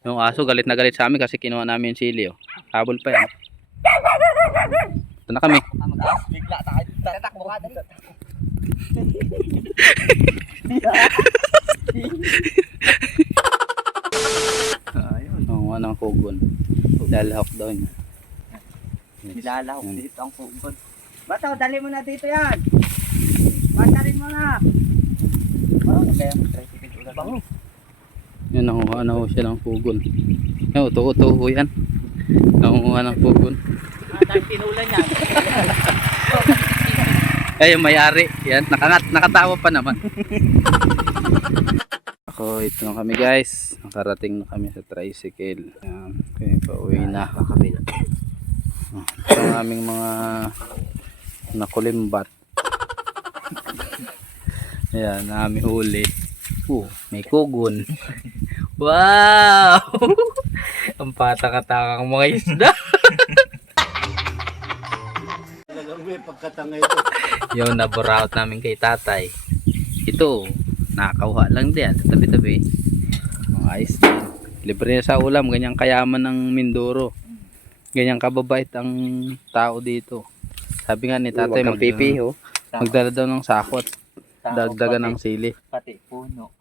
Yung aso galit na galit sa amin kasi kinuha namin yung sili. Oh. Habol pa yan. Ito na kami. Bigla tayo. Tatakbo ka dali. Ayun. Oh, anong kugon. Lalahok daw niya. Nilalahok dito ang kugon. Bato, dali mo na dito yan. Patarin mo na. Oh, kaya mo tricycle ulit. Bango. Yan, nanguha na ho siya ng kugon. Yan, uto-uto ho yan. Nanguha ng kugon. Dahil tinulan niya. Ay, yung may-ari. Yan, nakatawa pa naman. Ako, ito na kami guys. Nakarating na kami sa tricycle. Yan, kaya pauwi na. Ito ang aming mga nakulimbat. Ayan, namin huli. May kugon. Wow! Ang patak-atakang mga isda. Talagang may pagkatanga ito. Yung naburaot namin kay tatay. Ito, nakakauha lang din. Tabi-tabi. Mga isda. Libre na sa ulam. Ganyang kayaman ng Mindoro. Ganyang kababait ang tao dito. Sabi nga ni tatay, magdala daw ng sakot. Dagdagan ng sili. Pati puno.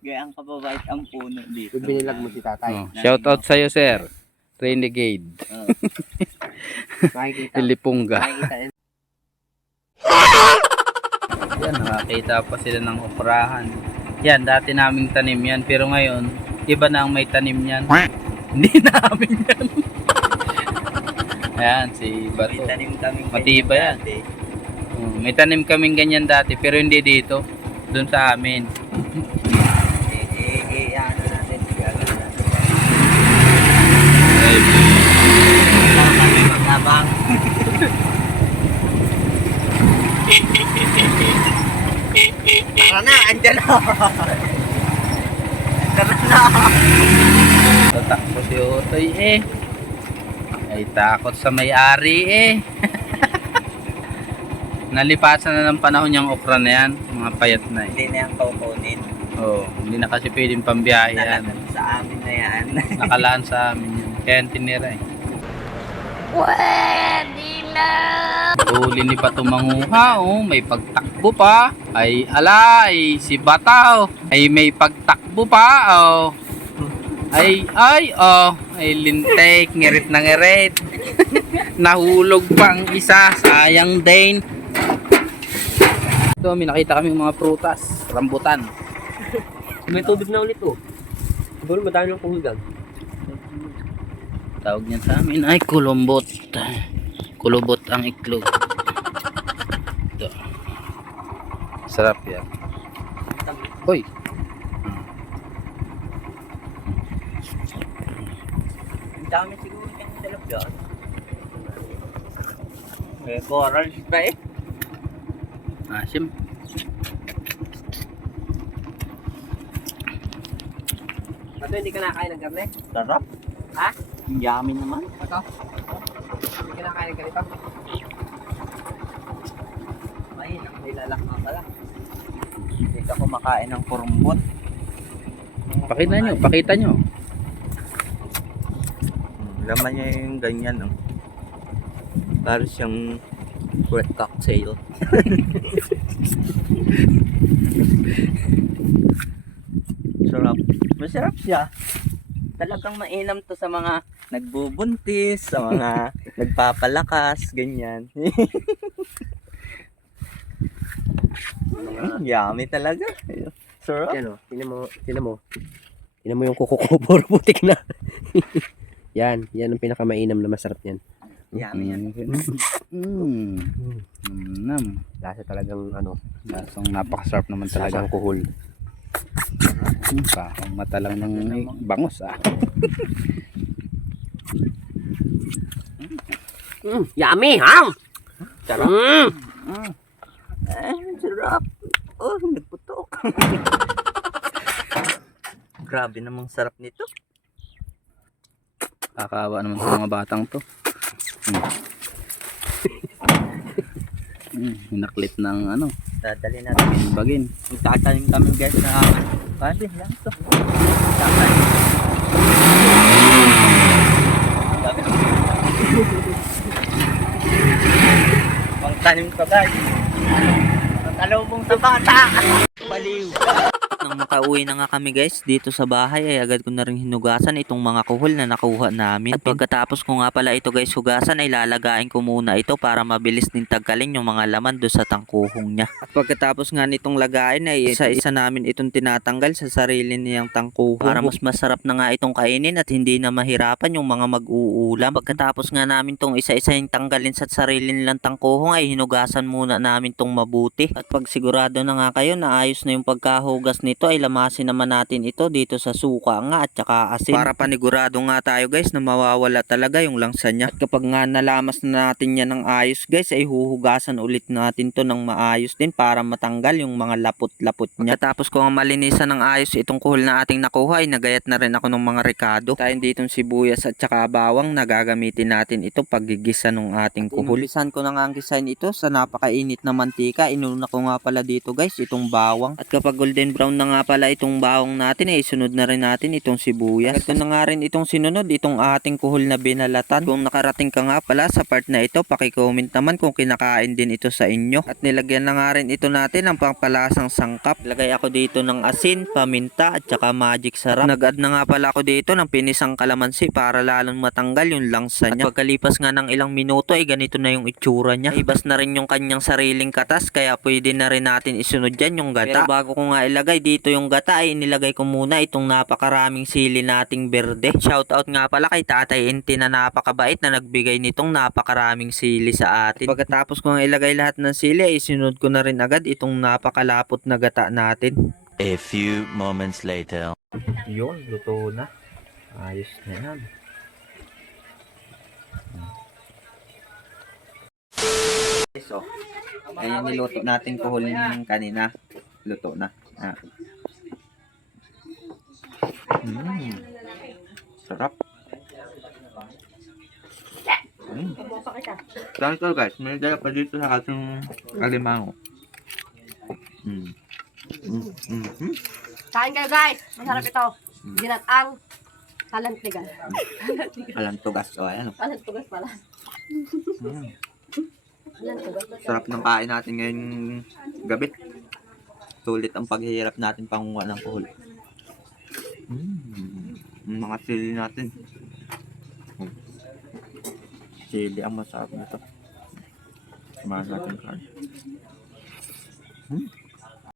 Gaya ang kababait ang puno dito. Binilag mo si tatay. Shout out sa'yo sir. Renegade. Makikita. Ilipunga. Makikita. Yan, nakakita pa sila ng okrahan. Yan, dati naming tanim yan. Pero ngayon, iba na ang may tanim yan. Hindi namin yan. Ayan, si Bato. May tanim kaming Matibay yan. dati. May tanim kaming ganyan dati, pero hindi dito. Doon sa amin. Ano natin. Gagawin natin. Ay, Kami maglabang. Tara na, andyan na. Tara na. tatakbo si Otoy eh. Ay takot sa may-ari eh. Nalipasan na ng panahon yung okra na yan. Mga payat na eh. Hindi na yung kukunin. Hindi na kasi pwedeng pambiyahe yan. Nalaman sa amin na yan. Nakalaan sa amin yan. Kaya yung tinira eh. Pwede na! Huli ni Bato manguha oh. May pagtakbo pa. Ay alay, si Bataw. Ay may pagtakbo pa oh. Ay lintek, ngirit na ngirit. Nahulog pa ang isa, sayang din. Ito, may nakita kami mga prutas, rambutan. May tubig na ulit oh. Siguro madami ng puhugan. Tawag niyan sa amin ay kulumbot. Kulubot ang iklog. Ito. Sarap yan. Hoy. Ang dami siguro yung talabyan. May corals pa eh. Asim. Bato, hindi ka nakain ng karne? Sarap. Ha? Ang yummy naman. Bato? Hindi ka nakain ng ganito? Ay, nilalak nga pala. Hindi ka kumakain ng kurumbot. Pakita nyo. Laman niya yung ganyan. Oh. Para siyang fruit cocktail. Sarap. Masarap siya. Talagang mainam to sa mga nagbubuntis, sa mga nagpapalakas, ganyan. Yummy talaga. Sarap. Yan oh, tinan mo yung kuko ko, puro putik na. yan ang pinakamainam na masarap yan. Yummy yan. Lasa talagang ano, Lasang napakasarap naman talaga. lasang kuhol. Ang mata lang ng bangos ah. Yummy, ham! Sarap. Sarap. Oh, nagputok. Grabe namang sarap nito. Kakawa naman sa mga batang to. Hinaklit ng ano, Dadali natin. bagin. Magtatanim kami guys na Pwede lang to. Pang tanim ka guys. Talubong sa bata. Baliw. Nang makauwi na nga kami guys dito sa bahay ay agad ko na rin hinugasan itong mga kuhol na nakuha namin. At pagkatapos ko nga pala ito guys hugasan ay lalagain ko muna ito para mabilis din tanggalin yung mga laman do sa tangkuhong niya. At pagkatapos nga nitong lagain ay isa-isa namin itong tinatanggal sa sarili niyang tangkuhong para mas masarap na nga itong kainin at hindi na mahirapan yung mga mag-uulam. Pagkatapos nga namin tong isa-isa yung tanggalin sa sarili nilang tangkuhong ay hinugasan muna namin tong mabuti. At pag sigurado na nga kayo na ayos na yung pagkahugas nito ay lamasin naman natin ito dito sa suka nga at saka asin para panigurado nga tayo guys na mawawala talaga yung langsa niya. At kapag nga nalamas na natin yan ng ayos guys ay huhugasan ulit natin to ng maayos din para matanggal yung mga lapot-lapot niya. Tapos ko nga malinisan ng ayos itong kuhol na ating nakuha ay nagayat na rin ako ng mga rekado. Tayo ditong sibuyas at saka bawang na gagamitin natin ito paggigisa ng ating kuhol. Inupisan ko na nga ang gisain ito sa napakainit na mantika. Inuna ko nga pala dito guys itong bawang. At kapag golden brown na nga pala itong bawang natin ay sunod na rin natin itong sibuyas. Ito na nga rin itong sinunod itong ating kuhol na binalatan. Kung nakarating ka nga pala sa part na ito, paki-comment naman kung kinakain din ito sa inyo. At nilagyan na nga rin ito natin ng pangpalasang sangkap. Lagay ako dito ng asin, paminta at saka magic sarap. Nag-add na nga pala ako dito ng pinisang kalamansi para lalong matanggal yung langsa niya. At pagkalipas nga ng ilang minuto ay ganito na yung itsura niya. Ibas na rin yung kanyang sariling katas kaya pwede na rin natin isunod dyan yung gata. Pero bago ko nga ilagay dito yung gata ay inilagay ko muna itong napakaraming sili nating berde. Shoutout nga pala kay Tatay Enti na napakabait na nagbigay nitong napakaraming sili sa atin. Pagkatapos ko nga ilagay lahat ng sili ay sinunod ko na rin agad itong napakalapot na gata natin. A few moments later. Yun, luto na. Ayos na yan. So, ayan yung niluto natin kuhol ng kanina. Luto na. Sarap. Sarap ito guys. May dala pa dito sa ating alimango. Kain kayo guys! Masarap ito. Ginatang kalantigan. Alam tugas. O, ayan. Kalantugas pala. Kalantugas. Sarap ng kain natin ngayong gabi. Sulit ang paghihirap natin pangunga ng kuhol. Mga sili natin. Sili ang masarap nito. Samahan natin kain.